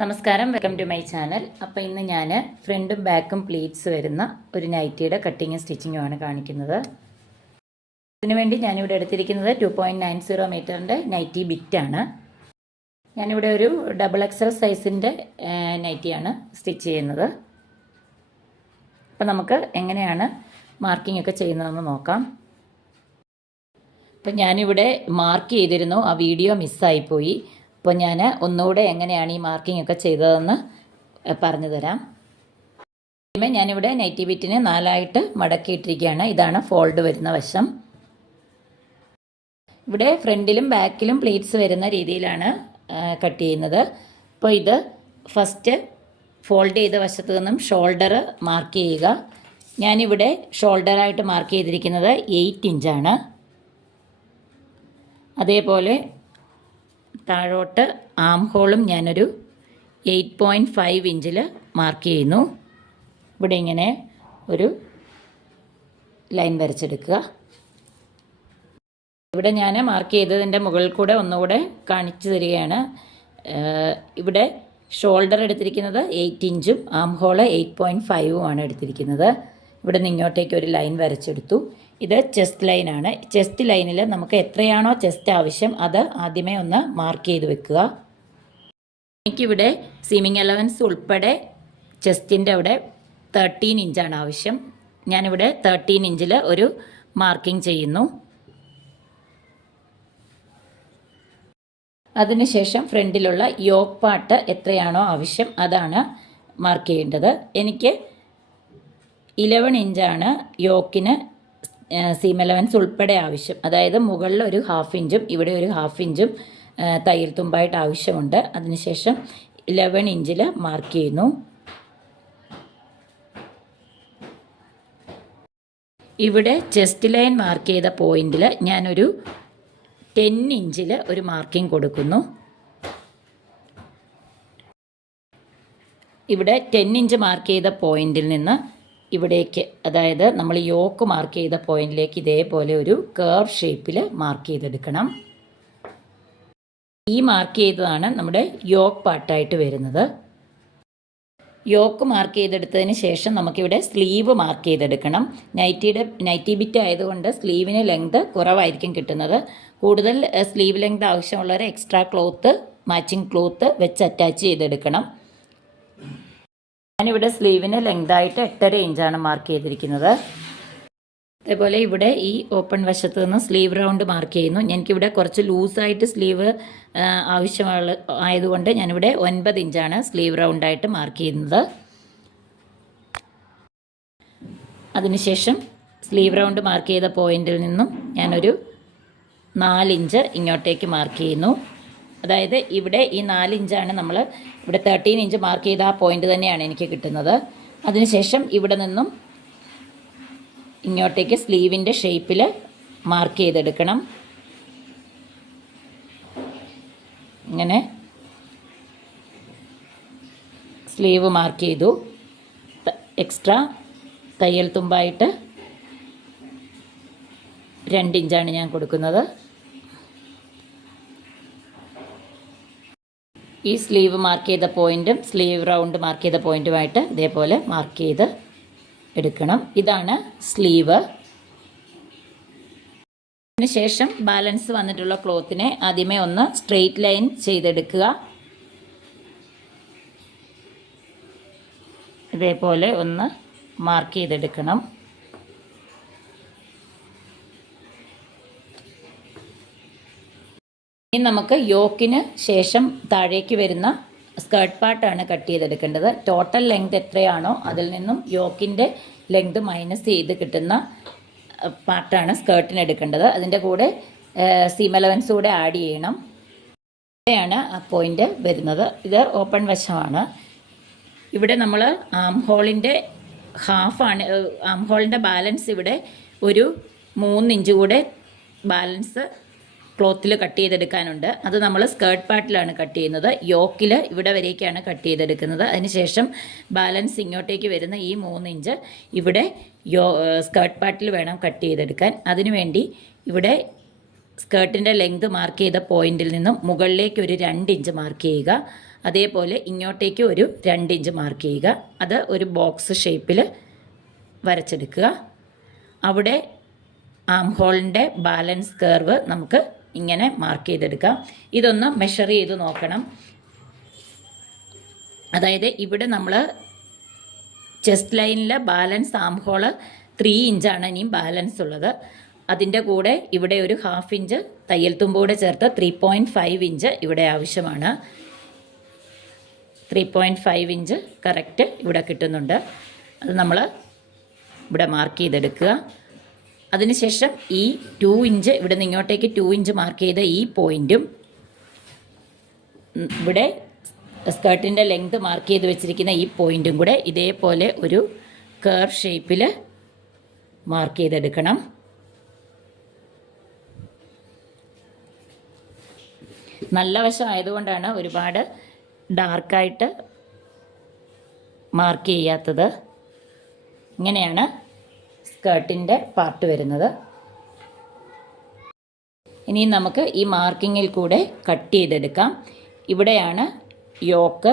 നമസ്കാരം, welcome to my channel. അപ്പോൾ ഇന്ന് ഞാൻ ഫ്രണ്ടും ബാക്കും പ്ലീറ്റ്സ് വരുന്ന ഒരു നൈറ്റിയുടെ കട്ടിങ്ങും സ്റ്റിച്ചിങ്ങുമാണ് കാണിക്കുന്നത്. ഇതിനുവേണ്ടി ഞാനിവിടെ എടുത്തിരിക്കുന്നത് 2.90 മീറ്ററിൻ്റെ നൈറ്റി ബിറ്റാണ്. ഞാനിവിടെ ഒരു XXL സൈസിൻ്റെ നൈറ്റിയാണ് സ്റ്റിച്ച് ചെയ്യുന്നത്. അപ്പോൾ നമുക്ക് എങ്ങനെയാണ് മാർക്കിംഗ് ഒക്കെ ചെയ്യുന്നതെന്ന് നോക്കാം. അപ്പം ഞാനിവിടെ മാർക്ക് ചെയ്തിരുന്നു, ആ വീഡിയോ മിസ്സായിപ്പോയി. അപ്പോൾ ഞാൻ ഒന്നുകൂടെ എങ്ങനെയാണ് ഈ മാർക്കിംഗ് ഒക്കെ ചെയ്തതെന്ന് പറഞ്ഞു തരാം. ഞാനിവിടെ നൈറ്റി ബിറ്റിനെ 4ആയിട്ട് മടക്കിയിട്ടിരിക്കുകയാണ്. ഇതാണ് ഫോൾഡ് വരുന്ന വശം. ഇവിടെ ഫ്രണ്ടിലും ബാക്കിലും പ്ലീറ്റ്സ് വരുന്ന രീതിയിലാണ് കട്ട് ചെയ്യുന്നത്. അപ്പോൾ ഇത് ഫസ്റ്റ് ഫോൾഡ് ചെയ്ത വശത്ത് നിന്നും ഷോൾഡർ മാർക്ക് ചെയ്യുക. ഞാനിവിടെ ഷോൾഡറായിട്ട് മാർക്ക് ചെയ്തിരിക്കുന്നത് 8 ഇഞ്ചാണ്. അതേപോലെ താഴോട്ട് ആം ഹോളും ഞാനൊരു 8.5 ഇഞ്ചിൽ മാർക്ക് ചെയ്യുന്നു. ഇവിടെ ഇങ്ങനെ ഒരു ലൈൻ വരച്ചെടുക്കുക. ഇവിടെ ഞാൻ മാർക്ക് ചെയ്തതിൻ്റെ മുകളിൽ കൂടെ ഒന്നുകൂടെ കാണിച്ചു തരികയാണ്. ഇവിടെ ഷോൾഡർ എടുത്തിരിക്കുന്നത് 8 ഇഞ്ചും ആം ഹോള് 8.5ഉമാണ് എടുത്തിരിക്കുന്നത്. ഇവിടെ നിന്ന് ഇങ്ങോട്ടേക്ക് ഒരു ലൈൻ വരച്ചെടുത്തു. ഇത് ചെസ്റ്റ് ലൈനാണ്. ചെസ്റ്റ് ലൈനിൽ നമുക്ക് എത്രയാണോ ചെസ്റ്റ് ആവശ്യം അത് ആദ്യമേ ഒന്ന് മാർക്ക് ചെയ്ത് വെക്കുക. എനിക്കിവിടെ സീമിങ് അലവൻസ് ഉൾപ്പെടെ ചെസ്റ്റിൻ്റെ അവിടെ 13 ഇഞ്ചാണ് ആവശ്യം. ഞാനിവിടെ 13 ഇഞ്ചിൽ ഒരു മാർക്കിംഗ് ചെയ്യുന്നു. അതിനുശേഷം ഫ്രണ്ടിലുള്ള യോക്ക് പാർട്ട് എത്രയാണോ ആവശ്യം അതാണ് മാർക്ക് ചെയ്യേണ്ടത്. എനിക്ക് 11 ഇഞ്ചാണ് യോക്കിന് സീം അലവൻസ് ഉൾപ്പെടെ ആവശ്യം. അതായത് മുകളിൽ ഒരു 1/2 ഇഞ്ചും ഇവിടെ ഒരു 1/2 ഇഞ്ചും തയ്യൽ തുമ്പായിട്ട് ആവശ്യമുണ്ട്. അതിനുശേഷം 11 ഇഞ്ചിൽ മാർക്ക് ചെയ്യുന്നു. ഇവിടെ ചെസ്റ്റ് ലൈൻ മാർക്ക് ചെയ്ത പോയിന്റിൽ ഞാനൊരു 10 ഇഞ്ചിൽ ഒരു മാർക്കിംഗ് കൊടുക്കുന്നു. ഇവിടെ 10 ഇഞ്ച് മാർക്ക് ചെയ്ത പോയിന്റിൽ നിന്ന് ഇവിടേക്ക്, അതായത് നമ്മൾ യോക്ക് മാർക്ക് ചെയ്ത പോയിന്റിലേക്ക് ഇതേപോലെ ഒരു കർവ് ഷേപ്പിൽ മാർക്ക് ചെയ്തെടുക്കണം. ഈ മാർക്ക് ചെയ്തതാണ് നമ്മുടെ യോക്ക് പാർട്ടായിട്ട് വരുന്നത്. യോക്ക് മാർക്ക് ചെയ്തെടുത്തതിന് ശേഷം നമുക്കിവിടെ സ്ലീവ് മാർക്ക് ചെയ്തെടുക്കണം. നൈറ്റി ബിറ്റ് ആയതുകൊണ്ട് സ്ലീവിന് ലെങ്ത് കുറവായിരിക്കും കിട്ടുന്നത്. കൂടുതൽ സ്ലീവ് ലെങ്ത് ആവശ്യമുള്ളവർ എക്സ്ട്രാ ക്ലോത്ത്, മാച്ചിങ് ക്ലോത്ത് വെച്ച് അറ്റാച്ച് ചെയ്തെടുക്കണം. ഞാനിവിടെ സ്ലീവിന് ലെങ്തായിട്ട് 8.5 ഇഞ്ചാണ് മാർക്ക് ചെയ്തിരിക്കുന്നത്. അതേപോലെ ഇവിടെ ഈ ഓപ്പൺ വശത്ത് നിന്ന് സ്ലീവ് റൗണ്ട് മാർക്ക് ചെയ്യുന്നു. എനിക്കിവിടെ കുറച്ച് ലൂസായിട്ട് സ്ലീവ് ആവശ്യമുള്ള ആയതുകൊണ്ട് ഞാനിവിടെ 9 ഇഞ്ചാണ് സ്ലീവ് റൗണ്ടായിട്ട് മാർക്ക് ചെയ്യുന്നത്. അതിനുശേഷം സ്ലീവ് റൗണ്ട് മാർക്ക് ചെയ്ത പോയിന്റിൽ നിന്നും ഞാനൊരു 4 ഇഞ്ച് ഇങ്ങോട്ടേക്ക് മാർക്ക് ചെയ്യുന്നു. അതായത് ഇവിടെ ഈ 4 ഇഞ്ചാണ് നമ്മൾ ഇവിടെ 13 ഇഞ്ച് മാർക്ക് ചെയ്ത ആ പോയിന്റ് തന്നെയാണ് എനിക്ക് കിട്ടുന്നത്. അതിനുശേഷം ഇവിടെ നിന്നും ഇങ്ങോട്ടേക്ക് സ്ലീവിൻ്റെ ഷേപ്പിൽ മാർക്ക് ചെയ്തെടുക്കണം. ഇങ്ങനെ സ്ലീവ് മാർക്ക് ചെയ്തു. എക്സ്ട്രാ തയ്യൽ തുമ്പായിട്ട് 2 ഇഞ്ചാണ് ഞാൻ കൊടുക്കുന്നത്. ഈ സ്ലീവ് മാർക്ക് ചെയ്ത പോയിൻറ്റും സ്ലീവ് റൗണ്ട് മാർക്ക് ചെയ്ത പോയിൻറ്റുമായിട്ട് ഇതേപോലെ മാർക്ക് ചെയ്ത് എടുക്കണം. ഇതാണ് സ്ലീവ്. അതിനുശേഷം ബാലൻസ് വന്നിട്ടുള്ള ക്ലോത്തിനെ ആദ്യമേ ഒന്ന് സ്ട്രെയിറ്റ് ലൈൻ ചെയ്തെടുക്കുക. ഇതേപോലെ ഒന്ന് മാർക്ക് ചെയ്തെടുക്കണം. ഇനി നമുക്ക് യോക്കിന് ശേഷം താഴേക്ക് വരുന്ന സ്കേർട്ട് പാർട്ടാണ് കട്ട് ചെയ്തെടുക്കേണ്ടത്. ടോട്ടൽ ലെങ്ത് എത്രയാണോ അതിൽ നിന്നും യോക്കിൻ്റെ ലെങ്ത് മൈനസ് ചെയ്ത് കിട്ടുന്ന പാർട്ടാണ് സ്കേർട്ടിന് എടുക്കേണ്ടത്. അതിൻ്റെ കൂടെ സീം അലവൻസ് കൂടെ ആഡ് ചെയ്യണം. ഇവിടെയാണ് ആ പോയിൻ്റ് വരുന്നത്. ഇത് ഓപ്പൺ വശമാണ്. ഇവിടെ നമ്മൾ ആം ഹോളിൻ്റെ ഹാഫാണ്. ആം ഹോളിൻ്റെ ബാലൻസ് ഇവിടെ ഒരു 3 ഇഞ്ച് കൂടെ ബാലൻസ് ക്ലോത്തിൽ കട്ട് ചെയ്തെടുക്കാനുണ്ട്. അത് നമ്മൾ സ്കേർട്ട് പാർട്ടിലാണ് കട്ട് ചെയ്യുന്നത്. യോക്കിൽ ഇവിടെ വരേക്കാണ് കട്ട് ചെയ്തെടുക്കുന്നത്. അതിനുശേഷം ബാലൻസ് ഇങ്ങോട്ടേക്ക് വരുന്ന ഈ 3 ഇഞ്ച് ഇവിടെ സ്കേർട്ട് പാർട്ടിൽ വേണം കട്ട് ചെയ്തെടുക്കാൻ. അതിനുവേണ്ടി ഇവിടെ സ്കേർട്ടിൻ്റെ ലെങ്ത് മാർക്ക് ചെയ്ത പോയിന്റിൽ നിന്നും മുകളിലേക്ക് ഒരു 2 ഇഞ്ച് മാർക്ക് ചെയ്യുക. അതേപോലെ ഇങ്ങോട്ടേക്ക് ഒരു 2 ഇഞ്ച് മാർക്ക് ചെയ്യുക. അത് ഒരു ബോക്സ് ഷേപ്പിൽ വരച്ചെടുക്കുക. അവിടെ ആം ഹോളിൻ്റെ ബാലൻസ് കർവ് നമുക്ക് ഇങ്ങനെ മാർക്ക് ചെയ്തെടുക്കാം. ഇതൊന്ന് മെഷർ ചെയ്ത് നോക്കണം. അതായത് ഇവിടെ നമ്മൾ ചെസ്റ്റ് ലൈനിൽ ബാലൻസ് ആം ഹോള് 3 ഇഞ്ചാണ് ഇനിയും ബാലൻസ് ഉള്ളത്. അതിൻ്റെ കൂടെ ഇവിടെ ഒരു 1/2 ഇഞ്ച് തയ്യൽ തുമ്പോടെ ചേർത്ത് 3.5 ഇഞ്ച് ഇവിടെ ആവശ്യമാണ്. 3.5 ഇഞ്ച് കറക്റ്റ് ഇവിടെ കിട്ടുന്നുണ്ട്. അത് നമ്മൾ ഇവിടെ മാർക്ക് ചെയ്തെടുക്കുക. അതിനുശേഷം ഈ 2 ഇഞ്ച് ഇവിടെ നിന്ന് ഇങ്ങോട്ടേക്ക് 2 ഇഞ്ച് മാർക്ക് ചെയ്ത ഈ പോയിൻറ്റും ഇവിടെ സ്കേർട്ടിൻ്റെ ലെങ്ത് മാർക്ക് ചെയ്ത് വെച്ചിരിക്കുന്ന ഈ പോയിൻറ്റും കൂടെ ഇതേപോലെ ഒരു കർവ് ഷേപ്പിൽ മാർക്ക് ചെയ്തെടുക്കണം. നല്ല വശം ആയതുകൊണ്ടാണ് ഒരുപാട് ഡാർക്കായിട്ട് മാർക്ക് ചെയ്യാത്തത്. ഇങ്ങനെയാണ് സ്കേർട്ടിൻ്റെ പാർട്ട് വരുന്നത്. ഇനി നമുക്ക് ഈ മാർക്കിങ്ങിൽ കൂടെ കട്ട് ചെയ്തെടുക്കാം. ഇവിടെയാണ് യോക്ക്,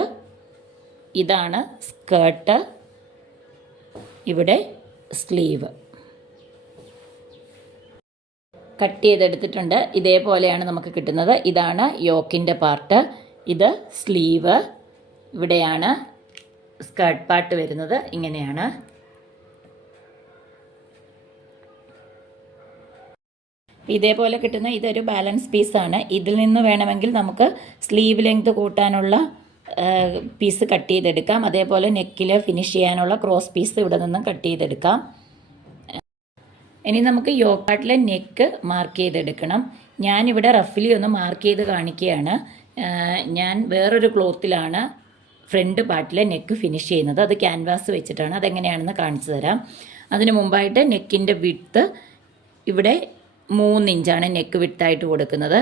ഇതാണ് സ്കേർട്ട്, ഇവിടെ സ്ലീവ്. കട്ട് ചെയ്തെടുത്തിട്ടുണ്ട്. ഇതേപോലെയാണ് നമുക്ക് കിട്ടുന്നത്. ഇതാണ് യോക്കിൻ്റെ പാർട്ട്, ഇത് സ്ലീവ്, ഇവിടെയാണ് സ്കേർട്ട് പാർട്ട് വരുന്നത്. ഇങ്ങനെയാണ്. ഇതേപോലെ കിട്ടുന്ന ഇതൊരു ബാലൻസ് പീസാണ്. ഇതിൽ നിന്ന് വേണമെങ്കിൽ നമുക്ക് സ്ലീവ് ലെങ്ത് കൂട്ടാനുള്ള പീസ് കട്ട് ചെയ്തെടുക്കാം. അതേപോലെ നെക്കിൽ ഫിനിഷ് ചെയ്യാനുള്ള ക്രോസ് പീസ് ഇവിടെ നിന്നും കട്ട് ചെയ്തെടുക്കാം. ഇനി നമുക്ക് യോക്ക് പാർട്ടിലെ നെക്ക് മാർക്ക് ചെയ്തെടുക്കണം. ഞാനിവിടെ റഫ്ലി ഒന്ന് മാർക്ക് ചെയ്ത് കാണിക്കുകയാണ്. ഞാൻ വേറൊരു ക്ലോത്തിലാണ് ഫ്രണ്ട് പാർട്ടിലെ നെക്ക് ഫിനിഷ് ചെയ്യുന്നത്. അത് ക്യാൻവാസ് വെച്ചിട്ടാണ്. അതെങ്ങനെയാണെന്ന് കാണിച്ചു തരാം. അതിന് മുമ്പായിട്ട് നെക്കിൻ്റെ വിഡ്ത്ത് ഇവിടെ 3 ഇഞ്ചാണ് നെക്ക് വിഡ്ത്തായിട്ട് കൊടുക്കുന്നത്.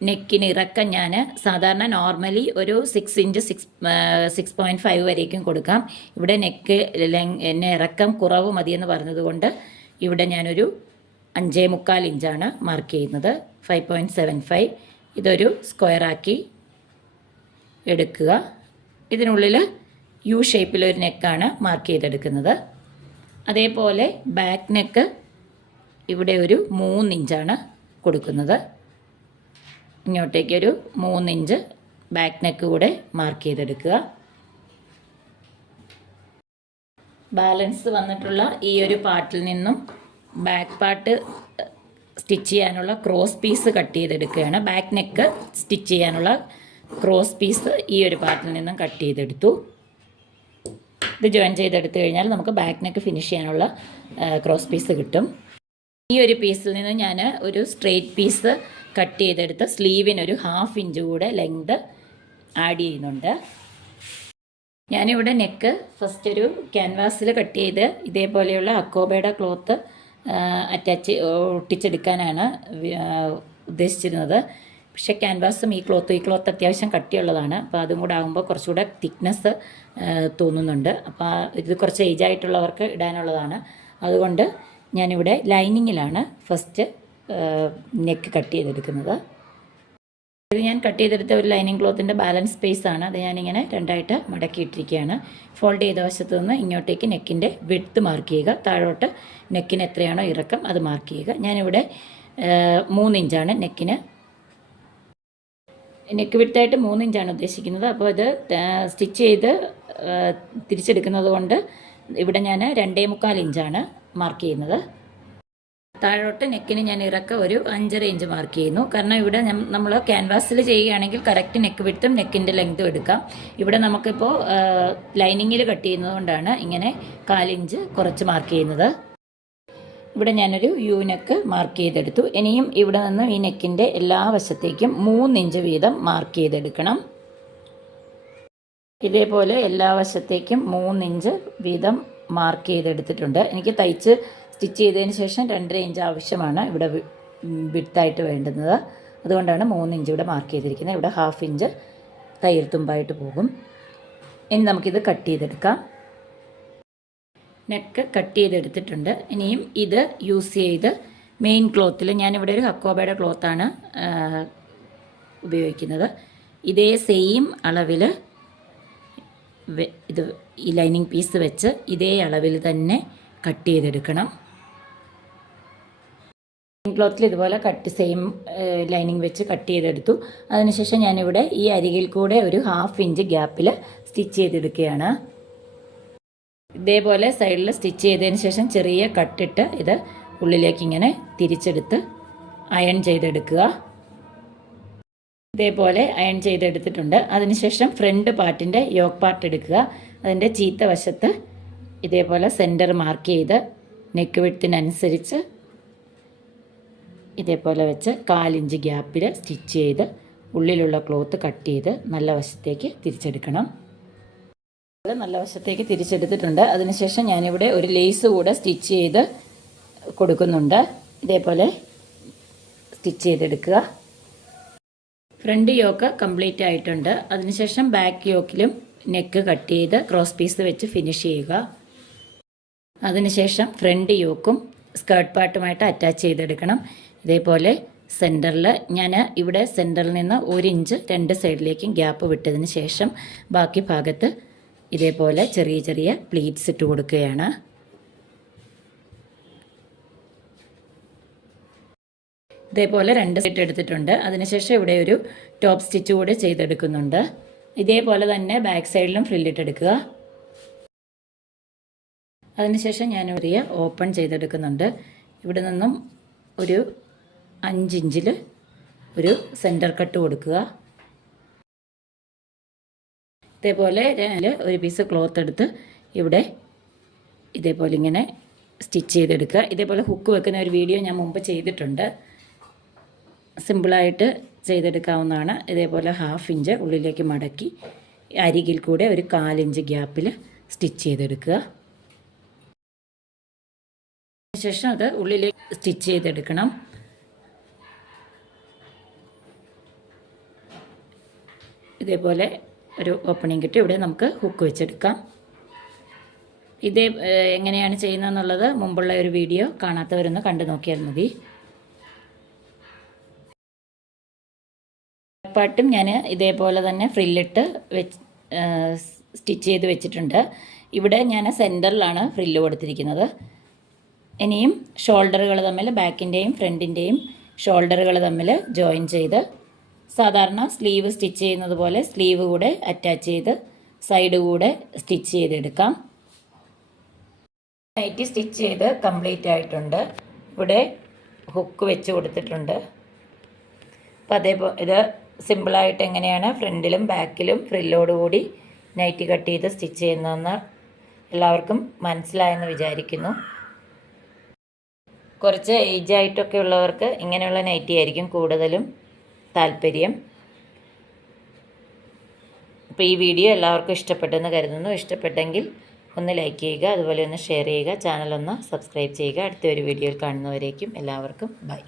നെക്കിന് ഇറക്കം ഞാൻ സാധാരണ നോർമലി ഒരു 6 ഇഞ്ച് 6.5 വരേക്കും കൊടുക്കാം. ഇവിടെ നെക്ക് ഇറക്കം കുറവ് മതിയെന്ന് പറഞ്ഞതുകൊണ്ട് ഇവിടെ ഞാനൊരു 5.25 ഇഞ്ചാണ് മാർക്ക് ചെയ്യുന്നത്. 5.75. ഇതൊരു സ്ക്വയറാക്കി എടുക്കുക. ഇതിനുള്ളിൽ യു ഷേപ്പിലൊരു നെക്കാണ് മാർക്ക് ചെയ്തെടുക്കുന്നത്. അതേപോലെ ബാക്ക് നെക്ക് ഇവിടെ ഒരു 3 ഇഞ്ചാണ് കൊടുക്കുന്നത്. ഇങ്ങോട്ടേക്കൊരു 3 ഇഞ്ച് ബാക്ക് നെക്ക് കൂടെ മാർക്ക് ചെയ്തെടുക്കുക. ബാലൻസ് വന്നിട്ടുള്ള ഈ ഒരു പാർട്ടിൽ നിന്നും ബാക്ക് പാർട്ട് സ്റ്റിച്ച് ചെയ്യാനുള്ള ക്രോസ് പീസ് കട്ട് ചെയ്തെടുക്കുകയാണ്. ബാക്ക് നെക്ക് സ്റ്റിച്ച് ചെയ്യാനുള്ള ക്രോസ് പീസ് ഈ ഒരു പാർട്ടിൽ നിന്നും കട്ട് ചെയ്തെടുത്തു. ഇത് ജോയിൻ ചെയ്തെടുത്തു കഴിഞ്ഞാൽ നമുക്ക് ബാക്ക് നെക്ക് ഫിനിഷ് ചെയ്യാനുള്ള ക്രോസ് പീസ് കിട്ടും. ഈ ഒരു പീസിൽ നിന്ന് ഞാൻ ഒരു സ്ട്രെയിറ്റ് പീസ് കട്ട് ചെയ്തെടുത്ത് സ്ലീവിനൊരു 1/2 ഇഞ്ച് കൂടെ ലെങ്ത് ആഡ് ചെയ്യുന്നുണ്ട്. ഞാനിവിടെ നെക്ക് ഫസ്റ്റ് ഒരു ക്യാൻവാസിൽ കട്ട് ചെയ്ത് ഇതേപോലെയുള്ള അക്കോബയുടെ ക്ലോത്ത് ഒട്ടിച്ചെടുക്കാനാണ് ഉദ്ദേശിച്ചിരുന്നത്. പക്ഷേ ക്യാൻവാസും ഈ ക്ലോത്ത് അത്യാവശ്യം കട്ടിയുള്ളതാണ്. അപ്പോൾ അതും കൂടെ ആകുമ്പോൾ കുറച്ചുകൂടെ തിക്നെസ് തോന്നുന്നുണ്ട്. അപ്പോൾ ഇത് കുറച്ച് ഏജായിട്ടുള്ളവർക്ക് ഇടാനുള്ളതാണ്. അതുകൊണ്ട് ഞാനിവിടെ ലൈനിങ്ങിലാണ് ഫസ്റ്റ് നെക്ക് കട്ട് ചെയ്തെടുക്കുന്നത്. ഇത് ഞാൻ കട്ട് ചെയ്തെടുത്ത ഒരു ലൈനിങ് ക്ലോത്തിൻ്റെ ബാലൻസ് സ്പേസാണ്. അത് ഞാനിങ്ങനെ 2ആയിട്ട് മടക്കിയിട്ടിരിക്കുകയാണ്. ഫോൾഡ് ചെയ്ത വശത്ത് നിന്ന് ഇങ്ങോട്ടേക്ക് നെക്കിൻ്റെ വിഡ്ത്ത് മാർക്ക് ചെയ്യുക. താഴോട്ട് നെക്കിന് എത്രയാണോ ഇറക്കം അത് മാർക്ക് ചെയ്യുക. ഞാനിവിടെ 3 ഇഞ്ചാണ് നെക്ക് വിഡ്ത്തായിട്ട് 3 ഇഞ്ചാണ് ഉദ്ദേശിക്കുന്നത്. അപ്പോൾ ഇത് സ്റ്റിച്ച് ചെയ്ത് തിരിച്ചെടുക്കുന്നത് കൊണ്ട് ഇവിടെ ഞാൻ 2.25 ഇഞ്ചാണ് മാർക്ക് ചെയ്യുന്നത്. താഴോട്ട് നെക്കിന് ഞാൻ ഇറക്കം ഒരു 5.5 ഇഞ്ച് മാർക്ക് ചെയ്യുന്നു. കാരണം ഇവിടെ നമ്മൾ ക്യാൻവാസിൽ ചെയ്യുകയാണെങ്കിൽ കറക്റ്റ് നെക്ക് വിഡ്ത്തും നെക്കിൻ്റെ ലെങ്ത്തും എടുക്കാം. ഇവിടെ നമുക്കിപ്പോൾ ലൈനിങ്ങിൽ കട്ട് ചെയ്യുന്നത് കൊണ്ടാണ് ഇങ്ങനെ 1/4 ഇഞ്ച് കുറച്ച് മാർക്ക് ചെയ്യുന്നത്. ഇവിടെ ഞാനൊരു യു നെക്ക് മാർക്ക് ചെയ്തെടുത്തു. ഇനിയും ഇവിടെ നിന്ന് ഈ നെക്കിൻ്റെ എല്ലാ വശത്തേക്കും 3 ഇഞ്ച് വീതം മാർക്ക് ചെയ്തെടുക്കണം. ഇതേപോലെ എല്ലാ വശത്തേക്കും 3 ഇഞ്ച് വീതം മാർക്ക് ചെയ്തെടുത്തിട്ടുണ്ട്. എനിക്ക് തയ്ച്ച് സ്റ്റിച്ച് ചെയ്തതിന് ശേഷം 2.5 ഇഞ്ച് ആവശ്യമാണ് ഇവിടെ വിഡ്ത്തായിട്ട് വേണ്ടുന്നത്. അതുകൊണ്ടാണ് 3 ഇഞ്ച് ഇവിടെ മാർക്ക് ചെയ്തിരിക്കുന്നത്. ഇവിടെ 1/2 ഇഞ്ച് തയ്യൽ തുമ്പായിട്ട് പോകും. ഇനി നമുക്കിത് കട്ട് ചെയ്തെടുക്കാം. നെക്ക് കട്ട് ചെയ്തെടുത്തിട്ടുണ്ട്. ഇനിയും ഇത് യൂസ് ചെയ്ത് മെയിൻ ക്ലോത്തിൽ ഞാനിവിടെ ഒരു അക്കോബയുടെ ക്ലോത്താണ് ഉപയോഗിക്കുന്നത്. ഇതേ സെയിം അളവിൽ ഇത് ഈ ലൈനിങ് പീസ് വെച്ച് ഇതേ അളവിൽ തന്നെ കട്ട് ചെയ്തെടുക്കണം. ക്ലോത്തിൽ ഇതുപോലെ സെയിം ലൈനിങ് വെച്ച് കട്ട് ചെയ്തെടുത്തു. അതിനുശേഷം ഞാനിവിടെ ഈ അരികിൽ കൂടെ ഒരു 1/2 ഇഞ്ച് ഗ്യാപ്പിൽ സ്റ്റിച്ച് ചെയ്തെടുക്കുകയാണ്. ഇതേപോലെ സൈഡിൽ സ്റ്റിച്ച് ചെയ്തതിന് ശേഷം ചെറിയ കട്ടിട്ട് ഇത് ഉള്ളിലേക്ക് ഇങ്ങനെ തിരിച്ചെടുത്ത് അയൺ ചെയ്തെടുക്കുക. ഇതേപോലെ അയൺ ചെയ്തെടുത്തിട്ടുണ്ട്. അതിനുശേഷം ഫ്രണ്ട് പാർട്ടിൻ്റെ യോക്ക് പാർട്ട് എടുക്കുക. അതിൻ്റെ ചീത്ത വശത്ത് ഇതേപോലെ സെൻറ്റർ മാർക്ക് ചെയ്ത് നെക്ക് വിഡ്ത്തിനനുസരിച്ച് ഇതേപോലെ വെച്ച് 1/4 ഇഞ്ച് ഗ്യാപ്പിൽ സ്റ്റിച്ച് ചെയ്ത് ഉള്ളിലുള്ള ക്ലോത്ത് കട്ട് ചെയ്ത് നല്ല വശത്തേക്ക് തിരിച്ചെടുക്കണം. നല്ല വശത്തേക്ക് തിരിച്ചെടുത്തിട്ടുണ്ട്. അതിനുശേഷം ഞാനിവിടെ ഒരു ലേസ് കൂടെ സ്റ്റിച്ച് ചെയ്ത് കൊടുക്കുന്നുണ്ട്. ഇതേപോലെ സ്റ്റിച്ച് ചെയ്തെടുക്കുക. ഫ്രണ്ട് യോക്ക് കംപ്ലീറ്റ് ആയിട്ടുണ്ട്. അതിനുശേഷം ബാക്ക് യോക്കിലും നെക്ക് കട്ട് ചെയ്ത് ക്രോസ് പീസ് വെച്ച് ഫിനിഷ് ചെയ്യുക. അതിനുശേഷം ഫ്രണ്ട് യോക്കും സ്കേർട്ട് പാർട്ടുമായിട്ട് അറ്റാച്ച് ചെയ്തെടുക്കണം. ഇതേപോലെ സെൻറ്ററിൽ ഞാൻ ഇവിടെ സെൻറ്ററിൽ നിന്ന് 1 ഇഞ്ച് 2 സൈഡിലേക്കും ഗ്യാപ്പ് വിട്ടതിന് ശേഷം ബാക്കി ഭാഗത്ത് ഇതേപോലെ ചെറിയ ചെറിയ പ്ലീറ്റ്സ് ഇട്ട് കൊടുക്കുകയാണ്. ഇതേപോലെ 2 സൈഡ് എടുത്തിട്ടുണ്ട്. അതിനുശേഷം ഇവിടെ ഒരു ടോപ്പ് സ്റ്റിച്ച് കൂടെ ചെയ്തെടുക്കുന്നുണ്ട്. ഇതേപോലെ തന്നെ ബാക്ക് സൈഡിലും ഫ്രില്ലിട്ടെടുക്കുക. അതിനുശേഷം ഞാൻ ഒരു ഓപ്പൺ ചെയ്തെടുക്കുന്നുണ്ട്. ഇവിടെ നിന്നും ഒരു 5 ഇഞ്ചിൽ ഒരു സെൻറ്റർ കട്ട് കൊടുക്കുക. ഇതേപോലെ ഒരു പീസ് ക്ലോത്ത് എടുത്ത് ഇവിടെ ഇതേപോലെ ഇങ്ങനെ സ്റ്റിച്ച് ചെയ്തെടുക്കുക. ഇതേപോലെ ഹുക്ക് വെക്കുന്ന ഒരു വീഡിയോ ഞാൻ മുമ്പ് ചെയ്തിട്ടുണ്ട്. സിമ്പിളായിട്ട് ചെയ്തെടുക്കാവുന്നതാണ്. ഇതേപോലെ 1/2 ഇഞ്ച് ഉള്ളിലേക്ക് മടക്കി അരികിൽ കൂടെ ഒരു 1/4 ഇഞ്ച് ഗ്യാപ്പിൽ സ്റ്റിച്ച് ചെയ്തെടുക്കുക. ശേഷം അത് ഉള്ളിലേക്ക് സ്റ്റിച്ച് ചെയ്തെടുക്കണം. ഇതേപോലെ ഒരു ഓപ്പണിങ് കിട്ടി. ഇവിടെ നമുക്ക് ഹുക്ക് വെച്ചെടുക്കാം. ഇതേ എങ്ങനെയാണ് ചെയ്യുന്നതെന്നുള്ളത് മുമ്പുള്ള ഒരു വീഡിയോ കാണാത്തവരൊന്ന് കണ്ടു നോക്കിയാൽ മതി. പാട്ടും ഞാൻ ഇതേപോലെ തന്നെ ഫ്രില്ലിട്ട് സ്റ്റിച്ച് ചെയ്ത് വെച്ചിട്ടുണ്ട്. ഇവിടെ ഞാൻ സെൻറ്ററിലാണ് ഫ്രില്ല് കൊടുത്തിരിക്കുന്നത്. ഇനിയും ഷോൾഡറുകൾ തമ്മിൽ ബാക്കിൻ്റെയും ഫ്രണ്ടിൻ്റെയും ഷോൾഡറുകൾ തമ്മിൽ ജോയിൻ ചെയ്ത് സാധാരണ സ്ലീവ് സ്റ്റിച്ച് ചെയ്യുന്നത് പോലെ സ്ലീവ് കൂടെ അറ്റാച്ച് ചെയ്ത് സൈഡ് കൂടെ സ്റ്റിച്ച് ചെയ്തെടുക്കാം. നൈറ്റി സ്റ്റിച്ച് ചെയ്ത് കംപ്ലീറ്റ് ആയിട്ടുണ്ട്. ഇവിടെ ഹുക്ക് വെച്ച് കൊടുത്തിട്ടുണ്ട്. അപ്പം അതേപോലെ ഇത് സിമ്പിളായിട്ട് എങ്ങനെയാണ് ഫ്രണ്ടിലും ബാക്കിലും ഫ്രില്ലോടുകൂടി നൈറ്റി കട്ട് ചെയ്ത് സ്റ്റിച്ച് ചെയ്യുന്നതെന്ന് എല്ലാവർക്കും മനസ്സിലായെന്ന് വിചാരിക്കുന്നു. കുറച്ച് ഏജ് ആയിട്ടൊക്കെ ഉള്ളവർക്ക് ഇങ്ങനെയുള്ള നൈറ്റി ആയിരിക്കും കൂടുതലും താല്പര്യം. അപ്പോൾ ഈ വീഡിയോ എല്ലാവർക്കും ഇഷ്ടപ്പെട്ടെന്ന് കരുതുന്നു. ഇഷ്ടപ്പെട്ടെങ്കിൽ ഒന്ന് ലൈക്ക് ചെയ്യുക, അതുപോലെ ഒന്ന് ഷെയർ ചെയ്യുക, ചാനലൊന്ന് സബ്സ്ക്രൈബ് ചെയ്യുക. അടുത്തൊരു വീഡിയോയിൽ കാണുന്നവരേക്കും എല്ലാവർക്കും ബൈ.